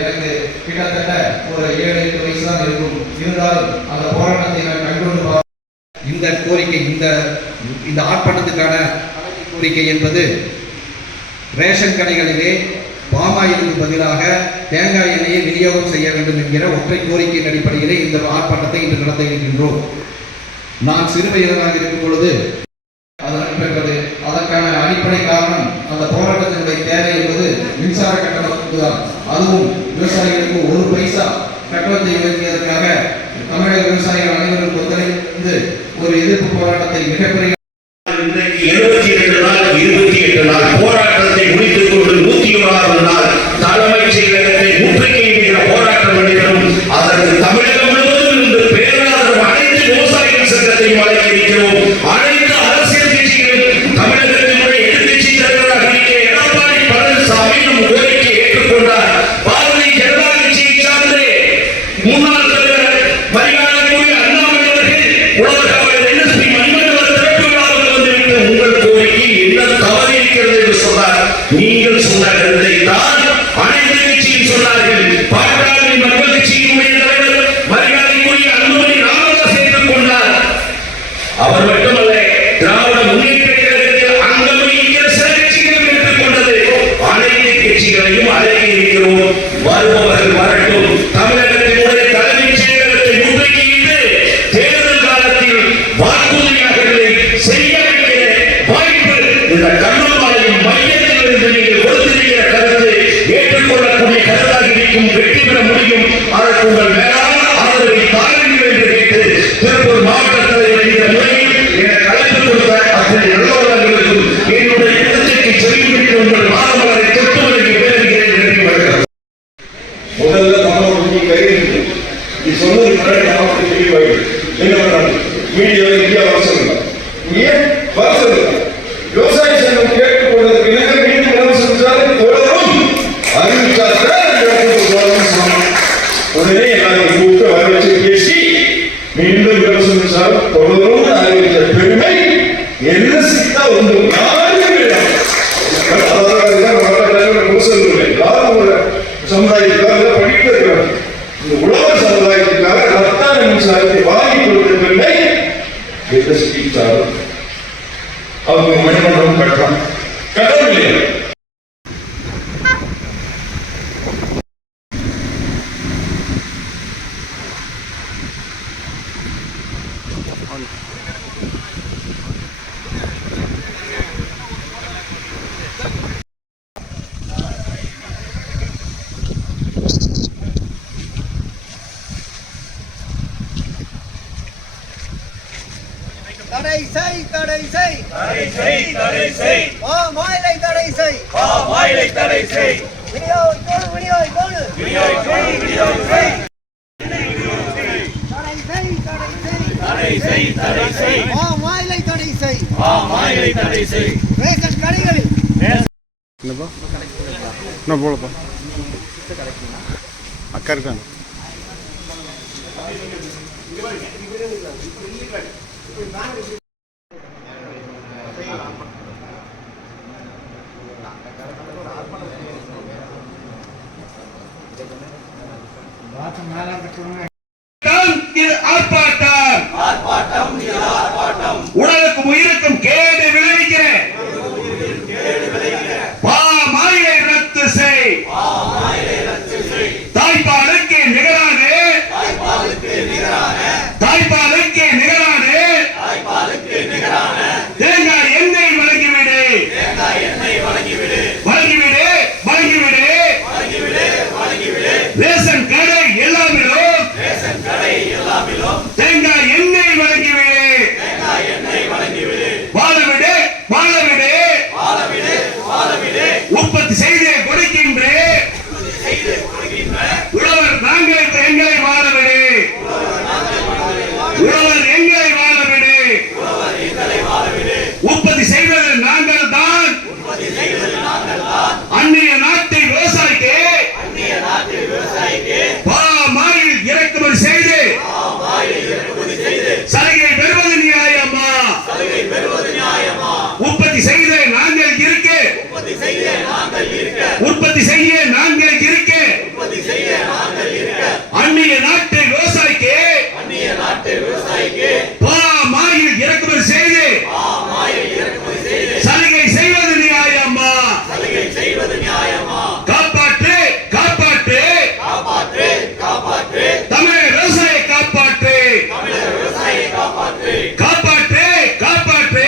எனக்கு கிட்டத்தட்ட ஒரு 7-8 வயசு தான் இருக்கும். இருந்தாலும் அந்த போராட்டத்தை நான் கண்டுகொண்டு இந்த கோரிக்கை இந்த ஆர்ப்பாட்டத்துக்கான கோரிக்கை என்பது ரேஷன் கடைகளிலே பாமாயிலுக்கு பதிலாக தேங்காய் எண்ணெயை விநியோகம் செய்ய வேண்டும் என்கிற ஒற்றை கோரிக்கையின் அடிப்படையிலே இந்த ஆர்ப்பாட்டத்தை இன்று நடத்த இருக்கின்றோம். நான் சிறுவயதாக இருக்கும் பொழுது அதற்கான அடிப்படை காரணம் அந்த போராட்டத்தினுடைய தேவை என்பது மின்சார கட்டணத்துக்கு தான். அதுவும் விவசாயிகளுக்கு 1 பைசா கட்டணத்தை உயர்த்தியதற்காக தமிழக விவசாயிகள் அனைவரும் ஒத்துழைத்து ஒரு எதிர்ப்பு போராட்டத்தை மிகப்பெரிய 28 நாள் போராட்டத்தை முடித்துக் கொண்டு 101வது நாள் தலைமைச் செயலகத்தை முற்றுகையிடுகிற போராட்டம் நடைபெறும். அதற்கு தமிழகம் முழுவதும் இன்று பேராதரவு அனைத்து விவசாயிகள் சங்கத்தையும் அழைக்கிறோம். அனைத்து அரசியல் கட்சிகளும் தமிழகத்தினுடைய எதிர்கட்சி தலைவராக இருக்க எடப்பாடி பழனிசாமி நம் கோரிக்கையை ஏற்றுக்கொண்டார். பாரதிய ஜனதா கட்சியை சார்ந்த முன்னாள் தலைவர் மரியாதைக்குரிய அண்ணாமலை அவர்கள் உலக நீங்கள் சொன்ன கருத்தை தான் அனைத்து கட்சியும் சொன்னார்கள். பாட்டாளி மக்கள் கட்சியினுடைய தலைவர் மரியாதைக்குரிய அன்புமணி ராமதாஸ் ஏற்றுக் கொண்டார். அவர் மட்டுமல்ல, திராவிட முன்னேற்ற கழகத்தில் அங்கம் வகிக்கிற சில கட்சிகளும் ஏற்றுக்கொண்டது. அனைத்து கட்சிகளையும் அழைக்க இருக்கிறோம். வருபவர்கள் வரட்டும். தமிழகத்தினுடைய தலைமைச் செயலகத்தை முற்றுகையிட்டு தேர்தல் காலத்தில் வாக்குறுதியாளர்களை செய்ய வைக்கிற வாய்ப்பு இந்த கண்ணம்பாளையம் மையத்தில் கொடுத்திருக்கிற கருத்து ஏற்றுக்கொள்ளக்கூடிய கருத்தாக இருக்கும். வெற்றி பெற முடியும். அதற்கு உங்கள் மேலான ஆதரவை தாருங்கள் என்று கேட்டு திருப்பூர் மாவட்ட தலைவர் இந்த முறையில் எனக்கு அழைப்பு கொடுத்த அத்தனை நல்லவர்களுக்கும் என்னுடைய கருத்துக்கு செவிப்பிடித்து உங்கள் மாணவர்களை தொட்டுவதற்கு பேருகிறேன் என்று வருகிறது. முதல்ல மாணவர்களுக்கு கைது நீ சொன்னது மாணவர்களுக்கு தெளிவாக என்ன பண்ணாங்க மீடியாவில் இந்தியா அவசரம் ஏன் அவசரம் விவசாய சங்கம் கேட்டுக்கொண்டதற்கு உடனே எல்லாரும் கூப்பிட்டு வர வச்சு பேசி மீண்டும் விவசாயம் தொடரும் அறிவித்த பெருமை என்ன சித்தா உண்டு. சமுதாயத்துக்காக படிப்பதற்காக இந்த உலக சமுதாயத்துக்காக ரத்தான மின்சாரத்தை வாங்கி கொடுத்த பெருமை என்ன சித்தாரும் அவங்க மணிமண்டபம் கட்டலாம் கடவுள் தடை செய் தடை செய் தடை செய் தடை செய் பாமாயிலை தடை செய் பாமாயிலை தடை செய் விநியோக தடை செய் தடை செய் தடை செய் பாமாயிலை தடை செய் பாமாயிலை தடை செய் ரேஷன் கடைகளில் என்னப்பா என்ன போலப்பா அக்கா இருக்காங்க உடலுக்கும் உயிருக்கும் கேடு விளைவிக்கிற பாமாயிலை ரத்து செய். தாய்ப்பாலுக்கு நிகரானே தாய்ப்பாலுக்கு நிகரானே தேங்காய் எண்ணெய் வழங்கிவிடு வழங்கிவிடு வழங்கிவிடு ரேஷன் கடை எல்லாமே காப்பாற்று காப்பாற்று தமிழக விவசாய காப்பாற்று காப்பாற்று காப்பாற்று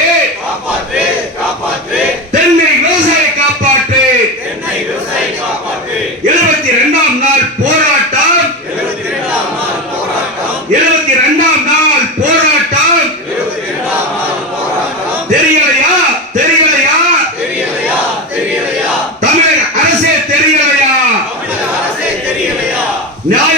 தென்னை விவசாய காப்பாற்று 72ஆம் நாள் போராட்டம் 72ஆம் நாள் போராட்டம் தெரியலையா தமிழக அரசே தெரியலையா நியாய